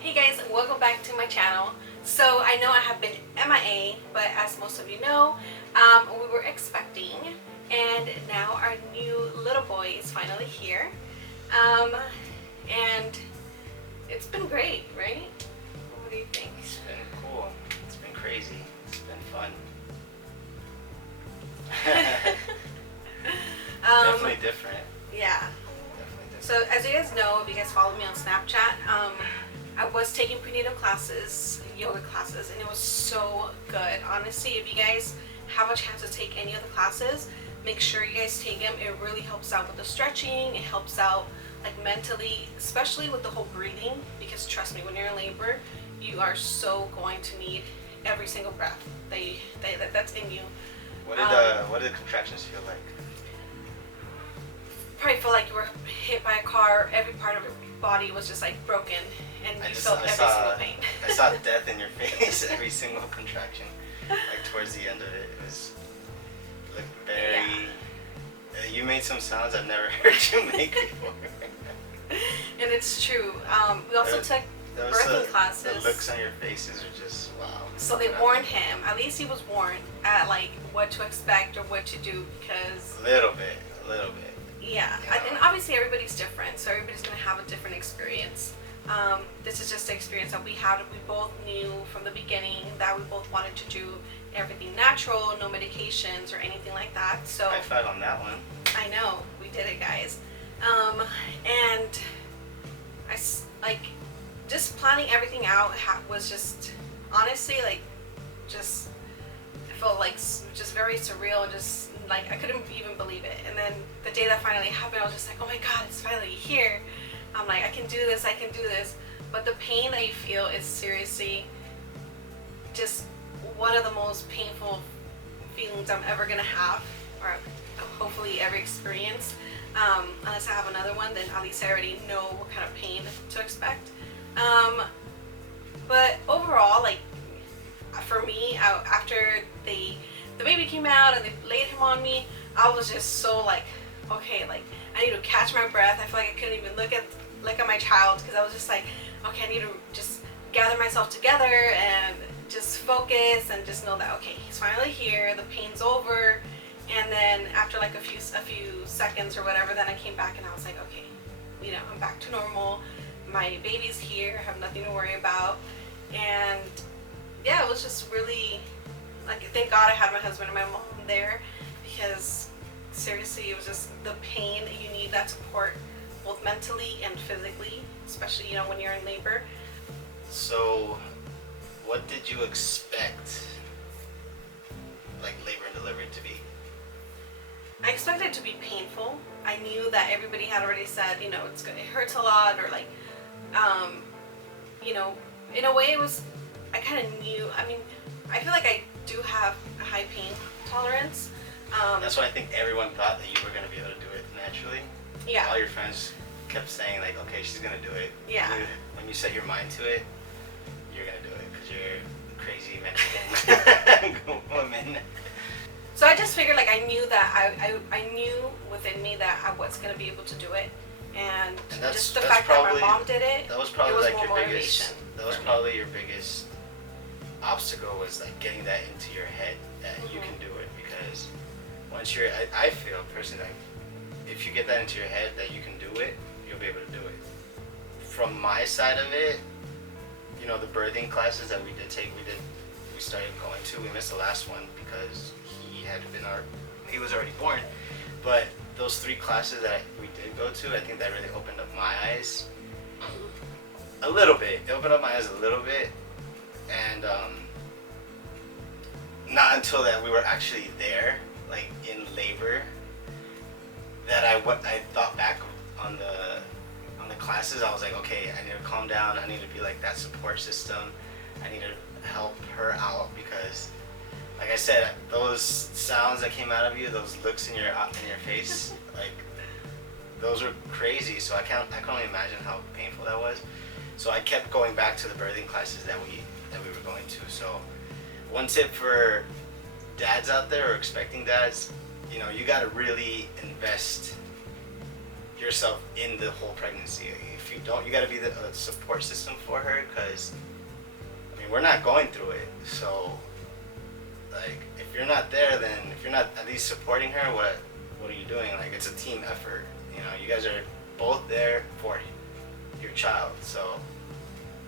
Hey guys, welcome back to my channel. So I know I have been MIA, but as most of you know, we were expecting, and now our new little boy is finally here. And it's been great, right? What do you think? It's been cool. It's been crazy. It's been fun. Definitely different. Yeah. Definitely different. So as you guys know, if you guys follow me on Snapchat, I was taking prenatal classes, yoga classes, and it was so good. Honestly, if you guys have a chance to take any of the classes, make sure you guys take them. It really helps out with the stretching. It helps out like mentally, especially with the whole breathing, because trust me, when you're in labor, you are so going to need every single breath that's in you. What did the contractions feel like? Probably feel like you were hit by a car. Every part of your body was just like broken, and you felt every single pain. I saw death in your face every single contraction. Like towards the end of it, it was like very. Yeah. You made some sounds I've never heard you make before. And it's true. We also took birthing classes. The looks on your faces are just wow. So they warned him. At least he was warned at like what to expect or what to do, because A little bit. yeah, and obviously everybody's different, so everybody's gonna have a different experience. This is just the experience that we had. We both knew from the beginning that we both wanted to do everything natural, no medications or anything like that. So High five on that one. I know we did it, guys. And like just planning everything out was just honestly like just I felt like just very surreal. Just like I couldn't even believe it. And then the day that finally happened, I was just like, oh my god, it's finally here. I'm like, I can do this. But the pain that you feel is seriously just one of the most painful feelings I'm ever gonna have, or hopefully ever experience. Unless I have another one, then at least I already know what kind of pain to expect. But overall, like for me, after the baby came out and they laid him on me, I was just so like, okay, like I need to catch my breath. I feel like I couldn't even look at my child, because I was just like, okay, I need to just gather myself together and just focus and just know that okay, he's finally here, the pain's over. And then after like a few seconds or whatever, then I came back and I was like, okay, I'm back to normal. My baby's here, I have nothing to worry about. And yeah, it was just really like, thank God I had my husband and my mom there, because seriously, it was just the pain. You need that support both mentally and physically, especially when you're in labor. So, what did you expect, like labor and delivery to be? I expected it to be painful. I knew that everybody had already said, it hurts a lot, or like, in a way it was, I kind of knew. I mean, I feel like I do have a high pain tolerance. That's why I think everyone thought that you were going to be able to do it naturally. Yeah. All your friends kept saying like, okay, she's going to do it. Yeah. When you set your mind to it, you're going to do it, because you're a crazy Mexican woman. So I just figured, like, I knew that I knew within me that I was going to be able to do it. And just the fact that my mom did it, that was probably it was like more your motivation. That was probably your biggest obstacle, was like getting that into your head that you can do it. Because once I feel personally like if you get that into your head that you can do it, you'll be able to do it. From my side of it, the birthing classes that we started going to. We missed the last one because he was already born. But those 3 classes that we did go to, I think that really opened up my eyes a little bit. It opened up my eyes a little bit, and not until that we were actually there, like in labor, that I thought back on the classes. I was like, okay, I need to calm down. I need to be like that support system. I need to help her out, because like I said, those sounds that came out of you, those looks in your face, like those were crazy. So I can only imagine how painful that was. So I kept going back to the birthing classes that we were going to. So one tip for dads out there, or expecting dads, you got to really invest yourself in the whole pregnancy. If you don't, you got to be the support system for her, because I mean, we're not going through it. So like, if you're not there, then if you're not at least supporting her, what are you doing? Like, it's a team effort. You know, you guys are both there for your child. So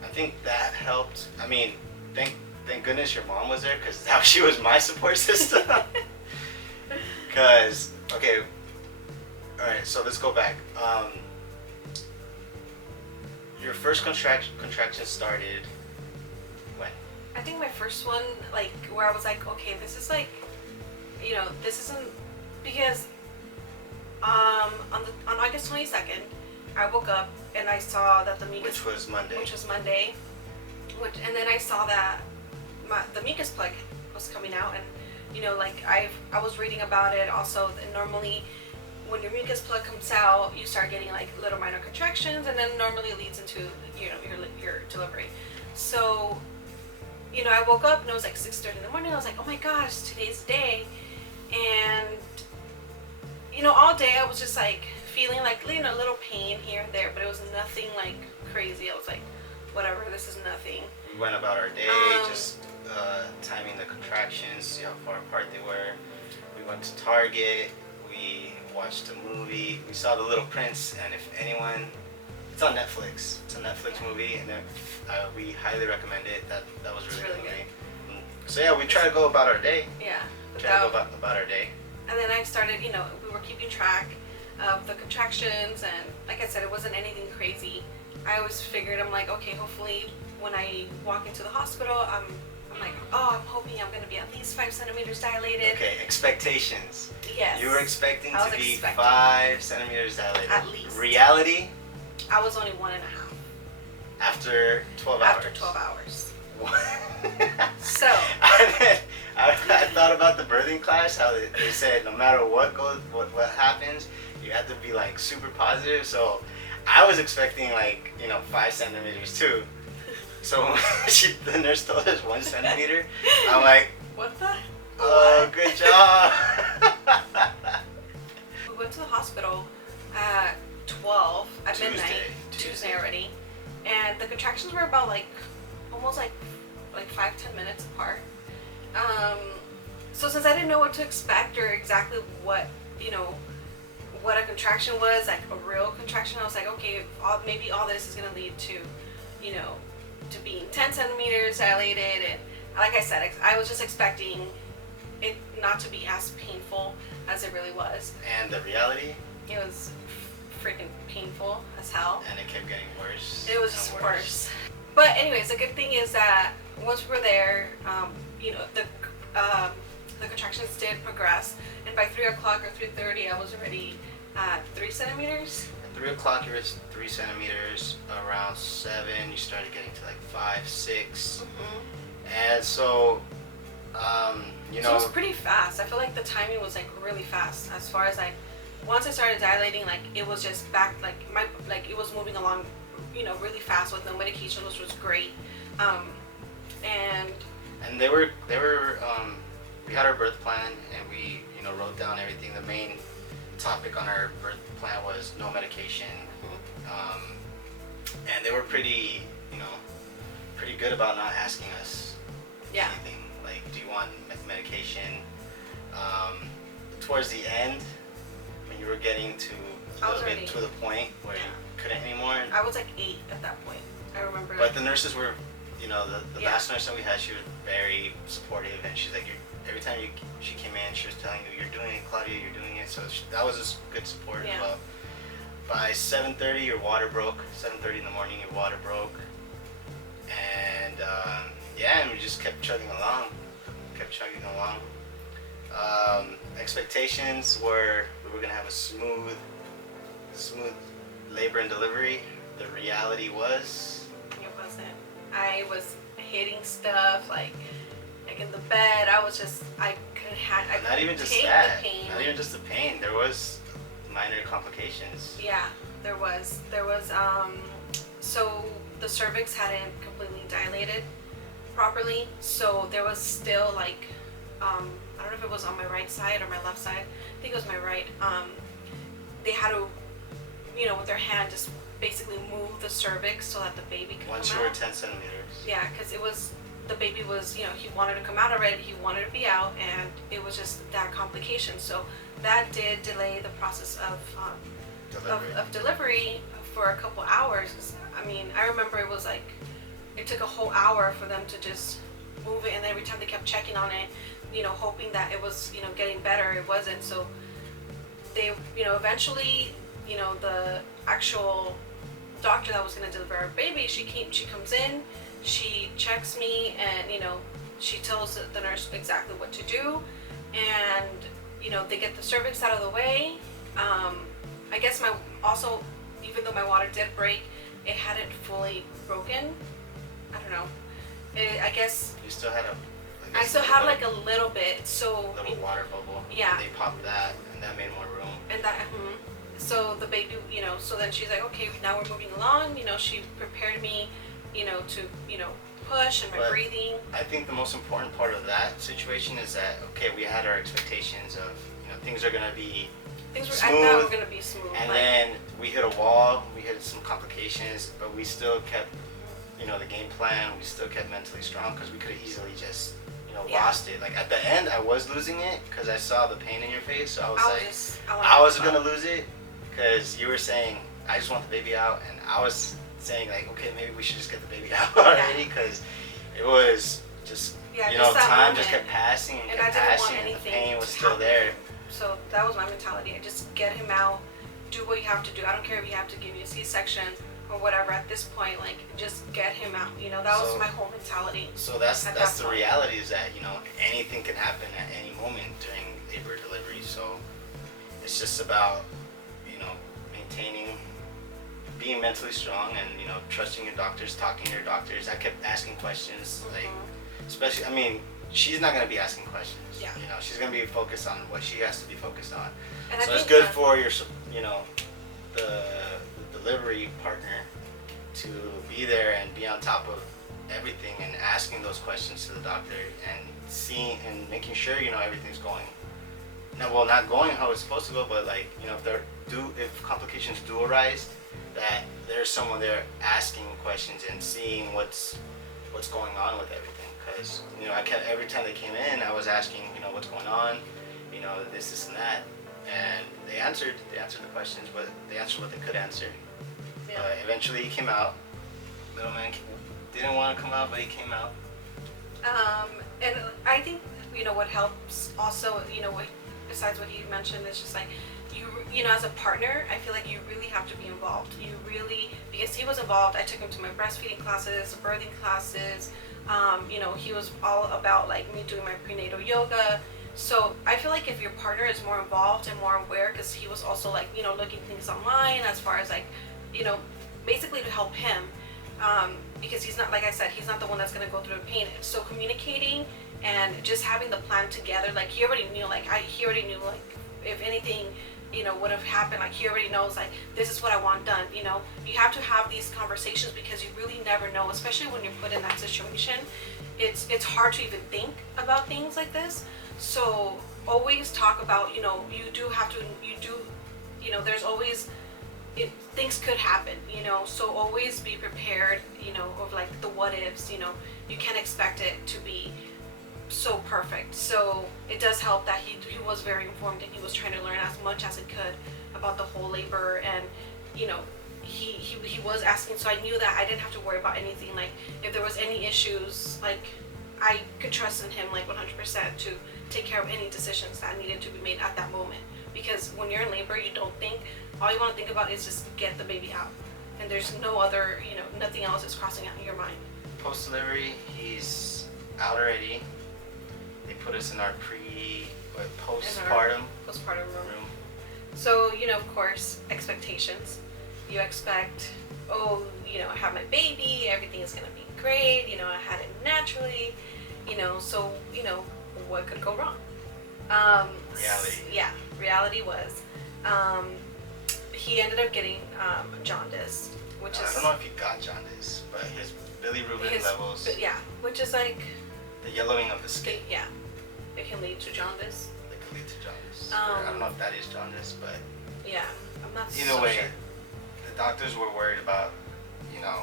I think that helped. I mean, thank goodness your mom was there, because now she was my support system. Because, okay, all right, so let's go back. Your first contraction started when? I think my first one, like, where I was like, okay, this is like, you know, this isn't, because on August 22nd, I woke up and I saw that the mucus, Which was Monday. And then I saw that the mucus plug was coming out, and you know, like I was reading about it also. And normally, when your mucus plug comes out, you start getting like little minor contractions, and then normally leads into, you know, your delivery. So, you know, I woke up and it was like 6:30 in the morning. I was like, oh my gosh, today's the day. And you know, all day I was just like feeling like, you know, a little pain here and there, but it was nothing like crazy. I was like, whatever, this is nothing. We went about our day, just timing the contractions, see how far apart they were. We went to Target, we watched a movie, we saw The Little Prince, and if anyone, it's on Netflix. It's a Netflix movie, and we highly recommend it. That was really good. So yeah, we try to go about our day. Yeah. Try to go about our day. And then I started, you know, we were keeping track of the contractions, and like I said, it wasn't anything crazy. I always figured, I'm like, okay, hopefully when I walk into the hospital, I'm like, oh, I'm hoping I'm going to be at least 5 centimeters dilated. Okay, expectations. Yes. You were expecting to be expecting 5 centimeters dilated. At least. Reality? I was only 1.5. After 12 hours. After 12 hours. What? So. I thought about the birthing class, how they said no matter what happens, you have to be like super positive. So I was expecting like, you know, 5 centimeters too. So when the nurse told us 1 centimeter, I'm like, what the? Oh, good job. We went to the hospital at 12 at midnight, Tuesday already, and the contractions were about like almost like 5-10 minutes apart. So since I didn't know what to expect or exactly what, you know, what a contraction was, like a real contraction, I was like, okay, maybe all this is going to lead to, you know, to being 10 centimeters dilated. And like I said, I was just expecting it not to be as painful as it really was. And the reality? It was freaking painful as hell. And it kept getting worse. It was just worse. But anyways, the good thing is that once we were there, you know, the contractions did progress, and by 3 o'clock or 3:30, I was already at 3 centimeters. At 3 o'clock, you were 3 centimeters. Around 7, you started getting to like 5, 6. Mm-hmm. And so, you know, so it was pretty fast. I feel like the timing was like really fast. As far as like, once I started dilating, like it was just back, like it was moving along, you know, really fast with no medication, which was great. And they were we had our birth plan, and we, you know, wrote down everything. The main topic on our birth plan was no medication. And they were pretty, you know, pretty good about not asking us anything. Like, do you want medication? Towards the end, when you were getting to a little bit to the point where you couldn't anymore. I was like 8 at that point. I remember. But the nurses were, you know, the last nurse that we had, she was very supportive, and she's like, every time she came in, she was telling you, you're doing it, Claudia, you're doing it. So that was just good support as well. By 7:30, your water broke. 7:30 in the morning, your water broke. And and we just kept chugging along. Expectations were we were gonna have a smooth labor and delivery. The reality was it wasn't. I was hitting stuff like in the bed. I couldn't not even just that. Not even just the pain. There was minor complications. Yeah, there was. So the cervix hadn't completely dilated properly. So there was still like, I don't know if it was on my right side or my left side. I think it was my right. They had to with their hand just basically move the cervix so that the baby could Once come you were out. 10 centimeters. Yeah, because the baby was, he wanted to come out already, he wanted to be out, and it was just that complication. So that did delay the process of delivery for a couple hours. I mean, I remember it was like, it took a whole hour for them to just move it, and every time they kept checking on it, hoping that it was, getting better, it wasn't. So they, eventually, the actual doctor that was going to deliver our baby, she comes in, she checks me, and, she tells the nurse exactly what to do, and, they get the cervix out of the way. I guess even though my water did break, it hadn't fully broken. I don't know. I guess You still had I still had like a little bit, so little water bubble. Yeah. And they popped that, and that made more room. and that so the baby, so then she's like, okay, now we're moving along. She prepared me, to push and my But breathing. I think the most important part of that situation is that, okay, we had our expectations of, things are gonna be I smooth, thought were gonna be smooth. and like, then we hit a wall, we hit some complications, but we still kept, the game plan. We still kept mentally strong because we could have easily just, Yeah. lost it. Like at the end, I was losing it because I saw the pain in your face. So I was like, I I was gonna lose it because you were saying I just want the baby out, and I was saying like, okay, maybe we should just get the baby out already because it was just, just that time moment. just kept passing And kept I didn't want passing, and the anything pain was to still happen. there. So that was my mentality. I just get him out, do what you have to do. I don't care if you have to give me a C-section or whatever. At this point, like, just get him out. That was So- my whole mentality. So that's At that's that the point. reality, is that anything can happen at any moment during labor delivery. So it's just about maintaining, being mentally strong, and trusting your doctors, talking to your doctors. I kept asking questions, like, especially, I mean, she's not gonna be asking questions. Yeah. She's gonna be focused on what she has to be focused on. And I So it's think good that- for your the delivery partner to be there and be on top of everything and asking those questions to the doctor and seeing and making sure everything's going. Well, not going how it's supposed to go, but like if complications do arise, that there's someone there asking questions and seeing what's going on with everything. Because I kept, every time they came in, I was asking what's going on, this and that, and they answered the questions, but they answered what they could answer. Yeah. But eventually he came out. Little man didn't want to come out, but he came out. And I think what helps also, besides what you mentioned, is just like you as a partner, I feel like you really have to be involved. You really, because he was involved. I took him to my breastfeeding classes, birthing classes. He was all about like me doing my prenatal yoga. So I feel like if your partner is more involved and more aware, because he was also like looking things online as far as like basically to help him, because he's not, like I said, he's not the one that's going to go through the pain. So communicating and just having the plan together, like he already knew, like if anything would have happened, like he already knows, like, this is what I want done. You have to have these conversations because you really never know, especially when you're put in that situation. It's hard to even think about things like this. So always talk about, there's always, things could happen, so always be prepared, of like the what ifs. You can't expect it to be so perfect. So it does help that he was very informed, and he was trying to learn as much as he could about the whole labor, and he was asking, so I knew that I didn't have to worry about anything. Like if there was any issues, like I could trust in him like 100% to take care of any decisions that needed to be made at that moment. Because when you're in labor, you don't think, all you want to think about is just get the baby out, and there's no other, nothing else is crossing out in your mind. Post delivery, he's out already. They put us in our postpartum room. So, of course, expectations. You expect, I have my baby, everything is going to be great, I had it naturally, so, what could go wrong? Reality. Yeah, reality was, he ended up getting jaundice, which I is... don't know if he got jaundice, but his bilirubin levels, Yeah, which is like... the yellowing of the skin, it can lead to jaundice. that could lead to jaundice. I don't know if that is jaundice, but Yeah, I'm not either so way, sure. doctors were worried about, you know,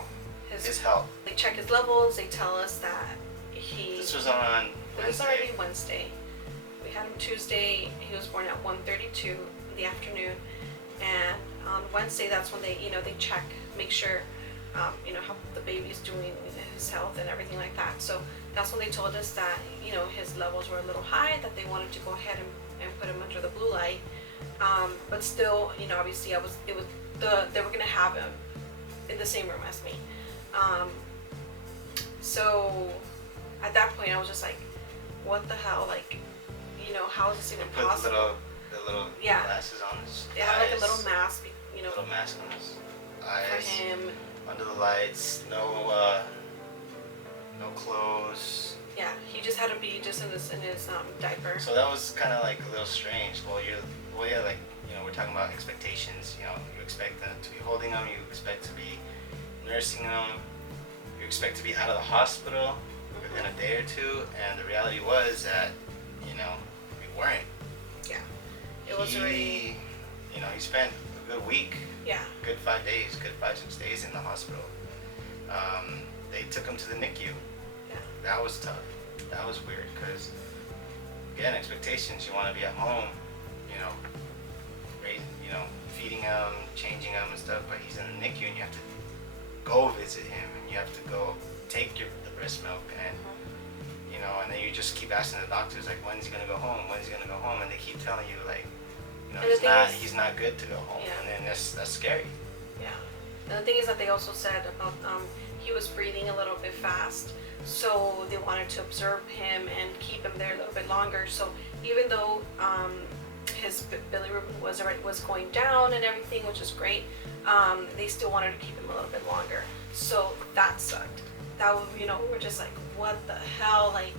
his health. They check his levels. They tell us that he. This was on It was already Wednesday. We had him Tuesday. He was born at 1:32 in the afternoon, and on Wednesday that's when they, they check, make sure, how the baby's doing, his health and everything like that. So that's when they told us that, his levels were a little high, that they wanted to go ahead and put him under the blue light. But still, obviously they were gonna have him in the same room as me. So at that point I was just like, what the hell, like, how is this even Put possible? the little Yeah. glasses on his They eyes. had like a little mask, Little mask on his for eyes. him. Under the lights. No clothes. Yeah, he just had to be just in his diaper. So that was kind of like a little strange. Like, we're talking about expectations. You expect them to be holding him. You expect to be nursing him. You expect to be out of the hospital within a day or two. And the reality was that, we weren't. Yeah, it was already. He spent a good week. Yeah. Good 5 days, good 5-6 days in the hospital. They took him to the NICU. Yeah. That was tough. That was weird because, again, expectations. You want to be at home, feeding him, changing him and stuff. But he's in the NICU, and you have to go visit him, and you have to go take the breast milk, and and then you just keep asking the doctors like, when's he gonna go home? When's he gonna go home? And they keep telling you like, he's not good to go home, Yeah. and then that's scary. Yeah. And the thing is that they also said about he was breathing a little bit fast, so they wanted to observe him and keep him there a little bit longer. So even though his bilirubin was going down and everything, which is great, they still wanted to keep him a little bit longer. So that sucked. That was, we're just like, what the hell? Like,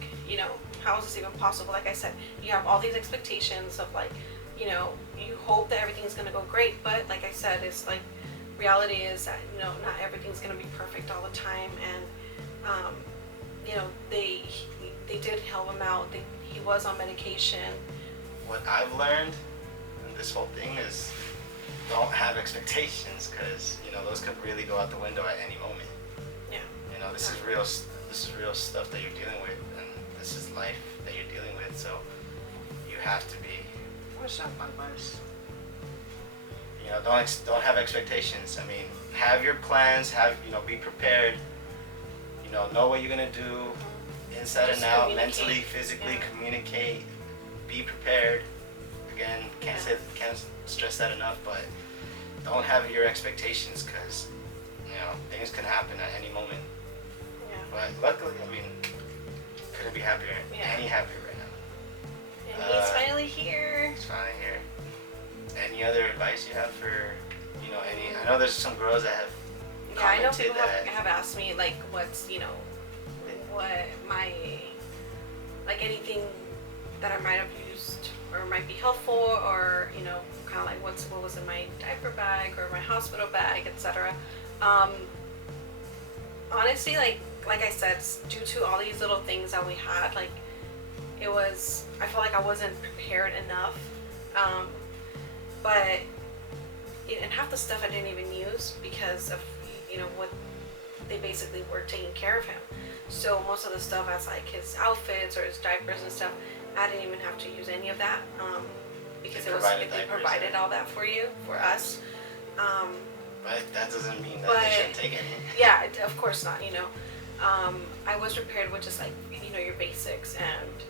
how is this even possible? Like I said, you have all these expectations of like, you hope that everything's gonna go great, but like I said, it's like reality is that not everything's gonna be perfect all the time, and they did help him out. He was on medication. What I've learned in this whole thing is don't have expectations, because those could really go out the window at any moment. Yeah. This is real. This is real stuff that you're dealing with, and this is life that you're dealing with. So you have to be. What's up, my boys? Don't have expectations. I mean, have your plans. Be prepared. Know what you're gonna do, inside Just and out, communicate. mentally, physically. Yeah. Communicate. Be prepared. Again, can't stress that enough. But don't have your expectations, because things can happen at any moment. Yeah. But luckily, couldn't be happier. Yeah. Any happier right now. And he's finally here. It's finally here. Any other advice you have for, any? I know there's some girls that have Yeah, I know commented people that. have asked me like, what's what my anything that I might have used or might be helpful, or kind of like what was in my diaper bag or my hospital bag, etc. Honestly, like I said, due to all these little things that we had, like I felt like I wasn't prepared enough. But and half the stuff I didn't even use because of what they basically were taking care of him. So most of the stuff, as like his outfits or his diapers and stuff, I didn't even have to use any of that, because they provided all that for us. But that doesn't mean that But- they shouldn't take any. Yeah, of course not. I was prepared with just like your basics, and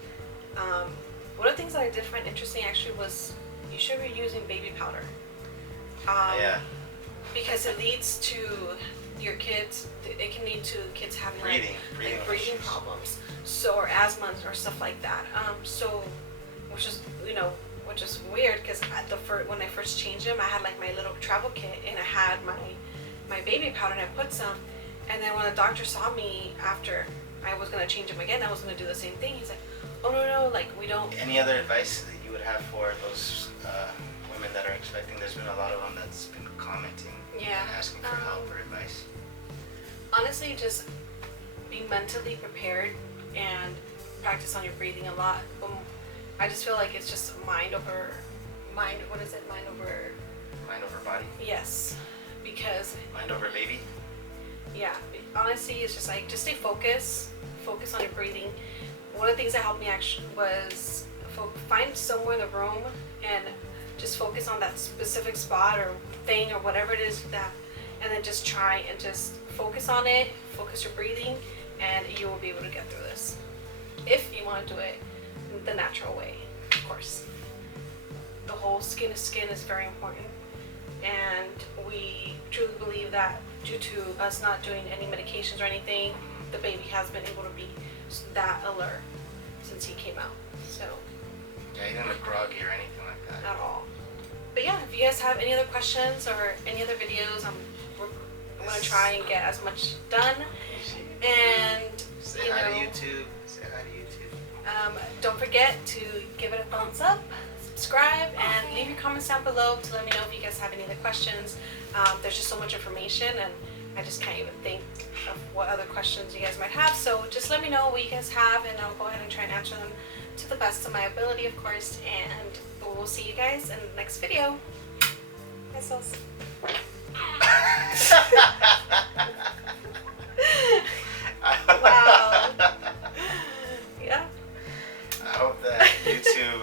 one of the things that I did find interesting actually was you should be using baby powder. Yeah. Because it leads to your kids. It can lead to kids having Breathing breathing issues. problems, or asthma or stuff like that. Which is weird, because when I first changed him, I had like my little travel kit, and I had my baby powder, and I put some. And then when the doctor saw me after I was gonna change him again, I was gonna do the same thing. He's like, "Oh no, like we don't." Any other advice that you would have for those women that are expecting? There's been a lot of them that's been commenting, Yeah. and asking for help or advice. Honestly, just be mentally prepared and practice on your breathing a lot. I just feel like it's just mind over. What is it? Mind over Mind over body. Yes, because Mind over baby. yeah, honestly, it's just like just stay focused. Focus on your breathing. One of the things that helped me actually was find somewhere in the room and just focus on that specific spot or thing or whatever it is that, and then just try and just focus on it. Focus your breathing, and you will be able to get through this. If you want to do it the natural way, of course. The whole skin to skin is very important, and we truly believe that due to us not doing any medications or anything, the baby has been able to be that alert since he came out. So Yeah, he didn't look groggy or anything like that. at all. But yeah, if you guys have any other questions or any other videos, I'm gonna try and get as much done. And Say hi to YouTube. Say hi to YouTube. Don't forget to give it a thumbs up, subscribe, and leave your comments down below to let me know if you guys have any other questions. There's just so much information, and I just can't even think of what other questions you guys might have. So just let me know what you guys have, and I'll go ahead and try and answer them to the best of my ability, of course. And we'll see you guys in the next video. Besos. Wow. Yeah. I hope that YouTube.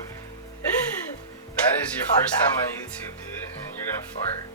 That is your Caught first that. time on YouTube, dude, and you're gonna fart.